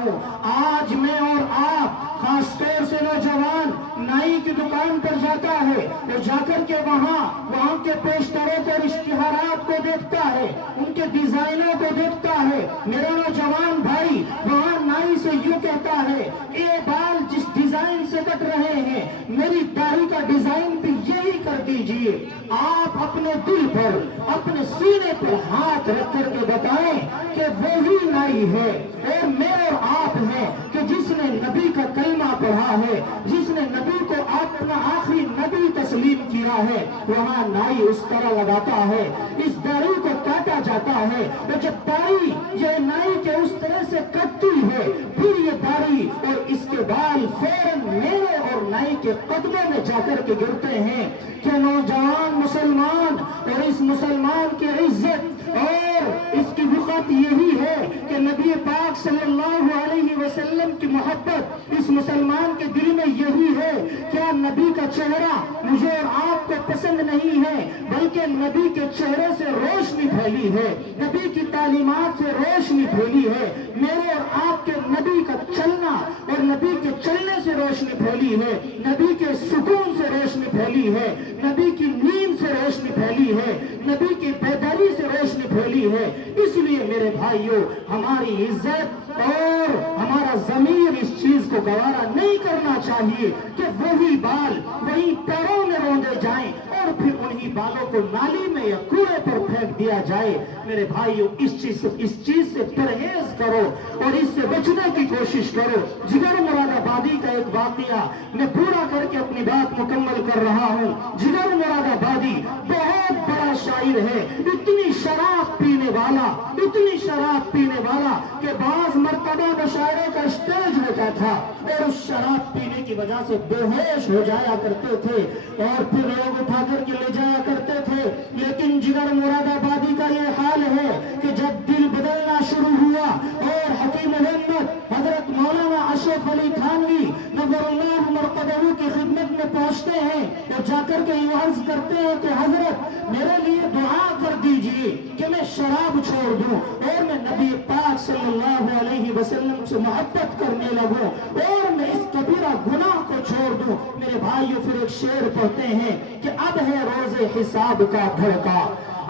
ہوں، آج میں اور آپ خاص طور سے نوجوان نائی کی دکان پر جاتا ہے تو جا کر کے وہاں کے پوسٹروں اور اشتہارات کو دیکھتا ہے، ان کے ڈیزائنوں کو دیکھتا ہے۔ میرا نوجوان بھائی وہاں نائی سے یوں کہتا ہے، اے بال جس ڈیزائن سے کٹ رہے ہیں میری داڑھی کا ڈیزائن بھی یہی کر دیجئے۔ آپ اپنے دل پر، اپنے سینے پر ہاتھ رکھ کر کے بتائیں کہ وہی نائی ہے اور میں اور آپ ہیں کہ جس نے نبی کا کلمہ پڑھا ہے، جس نے نبی کو اپنا آخری نبی تسلیم کیا ہے، وہاں نائی اس طرح لگاتا ہے، اس داڑھی کو کاٹا جاتا ہے، تو جب داڑھی یہ نائی کے اس طرح سے کٹتی ہے پھر یہ داڑھی اور اس کے بال فوراً میرے اور نائی کے قدموں میں جا کر کے گرتے ہیں کہ نوجوان مسلمان اور اس مسلمان کی عزت اور اس کی وقت یہی ہے کہ نبی پاک صلی اللہ علیہ وسلم کی محبت اس مسلمان کے دل میں یہی ہے۔ کیا نبی کا چہرہ مجھے اور آپ کو پسند نہیں ہے، بلکہ نبی کے چہرے سے روشنی پھیلی ہے، نبی کی تعلیمات سے روشنی پھیلی ہے، میرے اور آپ کے نبی کا چلنا اور نبی کے چلنے سے روشنی پھیلی ہے، نبی کے سکون سے روشنی پھیلی ہے، نبی کی نیند سے روشنی پھیلی ہے، نبی کی بیداری سے روشنی پھیلی ہے۔ اس لیے میرے بھائیوں ہماری عزت اور ہمارا ضمیر اس چیز کو گوارا نہیں کرنا چاہیے کہ وہی بال وہی پیروں میں روندے جائیں اور پھر انہی بالوں کو نالی میں یا کوڑے پر پھینک دیا جائے۔ میرے بھائیوں اس چیز سے پرہیز کرو اور اس سے بچنے کی کوشش کرو۔ جگر مراد آبادی کا ایک واقعہ میں پورا کر کے اپنی بات مکمل کر رہا ہوں۔ جگر مراد آبادی بہت بڑا شاعر ہے، اتنی شراب پینے والا کہ بعض مرتبہ مشاعرے کا اسٹیج ہوتا تھا اور اس شراب پینے کی وجہ سے بے ہوش ہو جایا کرتے تھے اور پھر لوگ اٹھا کر کے لے جایا کرتے تھے۔ لیکن جگر مراد آبادی کا یہ حال ہے کہ جب دل بدلنا شروع ہوا اور حکیم محمد حضرت مولانا اشرف علی تھانوی نور اللہ مرقدہ کی خدمت میں پہنچتے ہیں اور جا کر کے یہ عرض کرتے ہیں کہ حضرت میرے لیے دعا کر دیجئے کہ میں شراب چھوڑ دوں اور میں نبی پاک صلی اللہ علیہ وسلم سے محبت کرنے لگوں اور میں اس کبیرہ گناہ کو چھوڑ دوں۔ میرے بھائیو پھر ایک شعر پڑھتے ہیں کہ اب ہے روز حساب کا دھڑکا،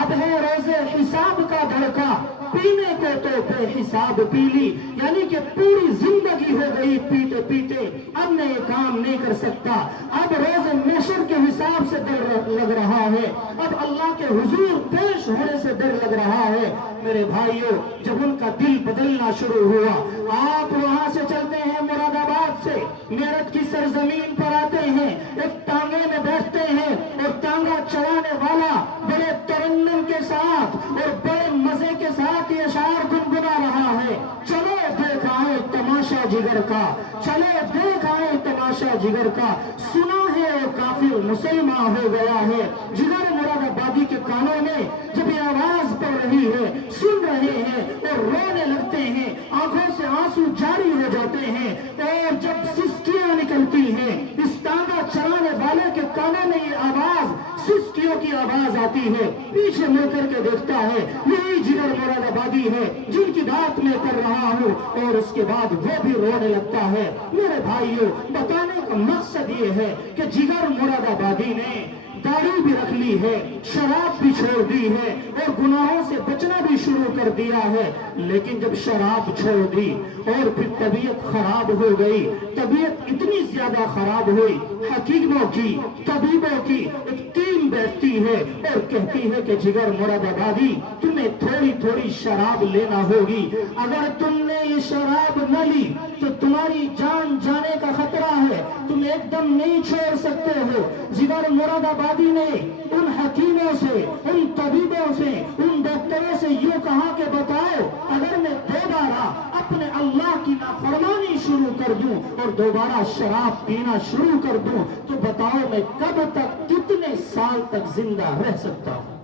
اب ہے روز حساب کا دھڑکا، پینے کو تو بے حساب پی لی، یعنی کہ پوری زندگی ہو گئی پیتے پیتے، اب میں یہ کام نہیں کر سکتا، اب روز محشر کے حساب سے ڈر لگ رہا ہے، اب اللہ کے حضور پیش ہونے سے ڈر لگ رہا ہے۔ میرے بھائیوں جب ان کا دل بدلنا شروع ہوا، آپ وہاں سے چلتے ہیں مراد آباد سے میرٹھ کی سرزمین پر آتے ہیں، ایک ٹانگے میں بیٹھتے ہیں اور ٹانگا چلانے والا بڑے ترنم کے ساتھ اور بڑے مزے کے ساتھ یہ اشعار گنگنا رہا ہے، چلو دیکھ آئے تماشا جگر کا، چلو دیکھ آئے تماشا جگر کا، سنا ہے وہ کافر مسلمان ہو گیا ہے۔ جگر مراد آبادی کے کانوں میں جب یہ آواز پڑ رہی ہے، سن رہے ہیں اور رونے لگتے ہیں، آنکھوں سے آنسو جاری ہو جاتے ہیں اور جب سسکیاں نکلتی ہیں اس ٹانگا چلانے والے کے کانوں میں یہ آواز سسکیوں کی آواز آتی ہے، پیچھے مڑ کر کے دیکھتا ہے یہی جگر مراد آبادی ہے جن کی بات میں کر رہا ہوں، اور اس کے بعد وہ بھی رونے لگتا ہے۔ میرے بھائیوں بتانے کا مقصد یہ ہے کہ جگر مراد آبادی نے داڑھی بھی رکھ لی ہے، شراب بھی چھوڑ دی ہے اور گناہوں سے بچنا بھی شروع کر دیا ہے، لیکن جب شراب چھوڑ دی اور پھر طبیعت خراب ہو گئی، طبیعت اتنی زیادہ خراب ہوئی، حکیموں کی طبیبوں کی ایک ٹیم بیٹھتی ہے اور کہتی ہے کہ جگر مراد آبادی تمہیں تھوڑی تھوڑی شراب لینا ہوگی، اگر تم نے یہ شراب نہ لی تو تمہاری جان جانے کا خطرہ ہے، تم ایک دم نہیں چھوڑ سکتے ہو۔ جگر مراد آبادی نے ان حکیموں سے، ان طبیبوں سے، ان ڈاکٹروں سے یوں کہا کہ بتاؤ اگر میں دوبارہ اپنے اللہ کی نافرمانی شروع کر دوں اور دوبارہ شراب پینا شروع کر دوں تو بتاؤ میں کب تک کتنے سال تک زندہ رہ سکتا ہوں۔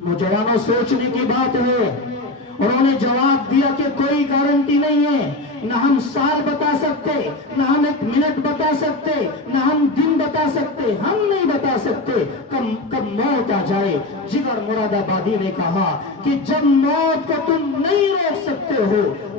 نوجوانوں سوچنے کی بات ہے۔ انہوں نے جواب دیا کہ کوئی گارنٹی نہیں ہے، نہ ہم سال بتا سکتے، نہ ہم ایک منٹ بتا سکتے، نہ ہم دن بتا سکتے، ہم نہیں بتا سکتے کب موت آ جائے۔ جگر مراد آبادی نے کہا کہ جب موت کو تم نہیں روک سکتے ہو